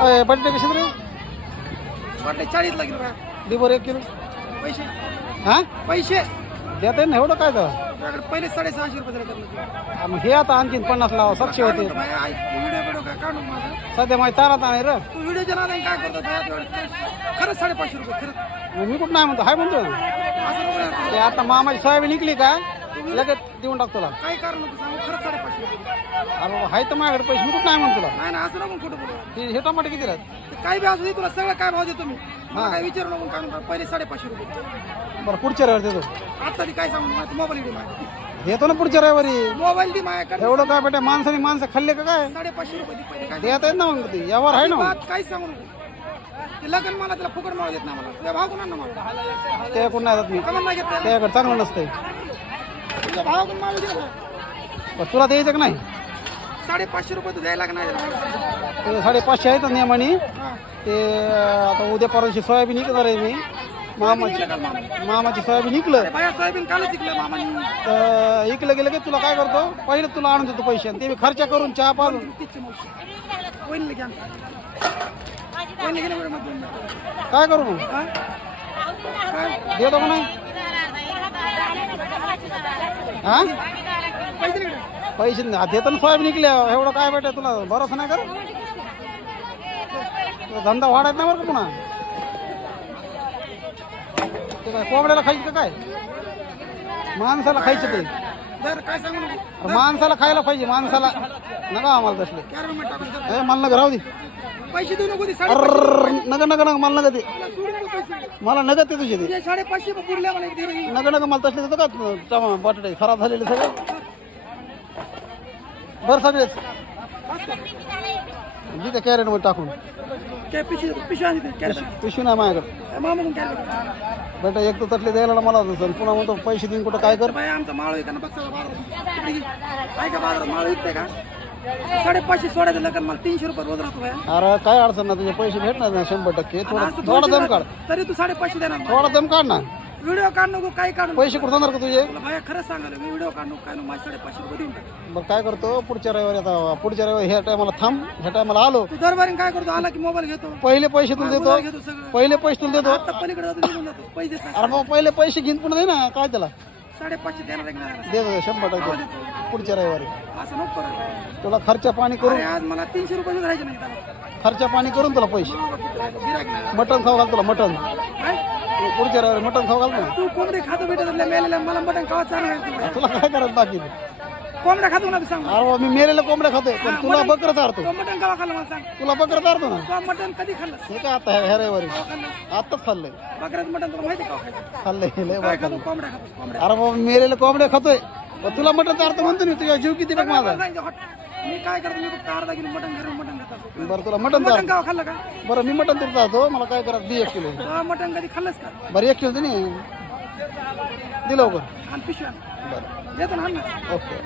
अय, बटाटे कसे रे वाटले चाळीस लागेल बरं एक किलो. पैसे. हा? पैसे. देता येईल ना एवढं काय तर तुझ्याकडे पहिले साडेसहाशे रुपये हा, मग हे आता आणखीन पन्नास लावा सातशे होते. व्हिडिओ बिडिओ काय काढून माझा सध्या माझी तारात आहे र. तू व्हिडिओच्या नादाने काय करतो बाया? खरंच साडेपाचशे रुपये खरंच. मग मी कुठं नाही म्हणतो? हाय म्हणतो. ना असं नको यार. ते आता मामाची सोयाबीन निघली का? लगेच देऊन टाक तुला. काही कारण नको सांगू? खरंच साडेपाचशे रुपये अरे हाय तर माझ्याकडे पैसे मी कुठं नाही म्हणतो तुला? नाही ना असं नको खोटं बोलू. हे हे टमाटे किती राहत? ते काही बी असू दे तुला सगळं काय भाव देतो मी. मला काय विचारू नको काय नको पहिले साडेपाचशे रुपये. बरं पुढच्या रविवारी देतो. आता ती काय सांगू मला मोबाईल दे माझ्या देतो ना पुढच्या रविवारी. मोबाईल दे माझ्याकडे. एवढं काय बेटा माणसाने माणसं खाल्ले का काय? साडेपाचशे रुपये पहिले काय देता येत ना मग ते यावर आहे ना. बात काहीच सांगू नको. ते लग्न मला त्याला फुकट माळ देत नाही मला. तुझ्या भाव कोणा मला ते कोण नाही जात मी. कमन नाही. त्याकडे चांगलं नसतंय. तुझ्या तुला द्यायचं का नाही? साडेपाचशे रुपये तू द्यायला लागणार ते साडेपाचशे आहेत नियमाने हा. ते आता उद्या परवाची सोयाबीन इकणार आहे मी. मामाची मामाची सोयाबीन इकलं बाया सोयाबीन कालच शिकलं मामानी. तर इकलं गेलं की तुला काय करतो? पहिले तुला आणून देतो पैसे आणि ते मी खर्च करून चहा पाजून तिची मावशी? वहिनीला घ्या आमच्या वहिनी गेले बरं मग दोन मिनिटं. काय करू मग? देतो का नाही? हा? पैसे नाही. पैसे सोयाबीन निघल्या एवढं काय भेटत तुला? भरोसा नाही कर धंदा वाढायत नाही बरं का पुन्हा? ते काय कोंबड्याला खायचं काय? माणसाला खायचं ते. दर काय सांगू नको. अरे माणसाला खायला पाहिजे माणसाला. नका आम्हाला तसले. टाकून. ए मला नका राहू दे. पैसे देऊ नको ते साडे अर्र नका नका नका मला नका ते सोडू नको पैसे. मला नका ते तुझे ते तुझे साडेपाचशे रुपये पुरल्या मला. नका नका तसले देतो का? बटाटे खराब झालेले सगळे. बरं सगळेच. तिथे कॅरेटमध्ये टाकून. काय पिशवी पिशवी आणली ते कॅरेट पिशवी नाही माझ्याकडे. मामा कोण कॅरेट बेटा एक तर तटले द्यायला मला दुसरं. पुन्हा म्हणतो पैसे देऊन कुठं काय कर? बाई आमचा माळ आहे ना बघ बाजार तिकडे घे. काय का बाजार माळ? विकते का? साडेपाचशे सोडायचं लग्न मला तीनशे रुपये रोज राहतो बाया. अरे काय अडचण ना तुझे पैसे भेटणार ना शंभर टक्के. आणि थोडं असं थोडा दोनशे दम काढ. रुपये- तरी तू साडेपाचशे देणार मला. थोडा दम काढ ना. व्हिडिओ काढ नको काही काढ नको. पैसे कुठं जाणार का तुझे? तुला खरंच सांगायला मी व्हिडिओ काढ नको काय नको माझे साडेपाचशे रुपये देऊन टाक. बरं काय करतो? पुढच्या रविवारी आता पुढच्या रविवारी ह्या टायमाला थांब ह्या टायमाला आलो. तू दरबारी काय करतो? आला की मोबाईल घेतो. पहिले पैसे तुला देतो. मोबाईल घेतो सगळं. पहिले पैसे तुला देतो. आता पलीकडे जातो निघून जातो. पैसे देत नाही. अरे मग पहिले पैसे घेऊन पुन्हा दे ना काय त्याला? साडेपाचशे देणार आहे. की देतो शंभर टक्के. पुढच्या रविवारी. असं नको तुला खर्च पाणी अरे करून आज मला तीनशे रुपये राहायचे नाही त्याला खर्च पाणी करून तुला पैसे. नाही मटण खाऊ घाल तुला मटण. काय? पुढच्या रविवारी मटण खाऊ घाल ना तू कोंबडी खातो भेटत मेलेल्या मला मटण खावा चालू तुला काय करत बाकी? कोंबड्या खातो ना तू सांग. अरे मी मेलेलं कोंबड्या खातोय. पण तुला बकर चारतो. तो मटण खावा खाल्लं मला सांग. तुला बकर चारतो ना? तो मटण कधी खाल्लं? हे काय आता ह्या रविवारी? आत्ताच खाल्लंय. बकऱ्याचं मटण तुला माहिती आहे का खायचं? खाल्लंय लय काय बाय खातो? कोंबड्या खातो कोंबड्या. अरे बाबा मेलेलं कोंबड्या खातोय. पण तुला मटण चारतो म्हणतो मी तुझ्या जीव किती बघ माझा. मला सांगितलं, हॉट. मी काय करतो मी फक्त अर्धा किलो मटण घरून मटण घेतो बरं तुला मटण मटण खावा खाल्लं का? बरं मी मटण तरी चारतो. मला काय करायचं दे एक किलो. तो मटण कधी खाल्लंस का? बरं एक किलो दे नाही दे लवकर. आणि पिशव्या. बरं. देतो ना आण ना. ओके.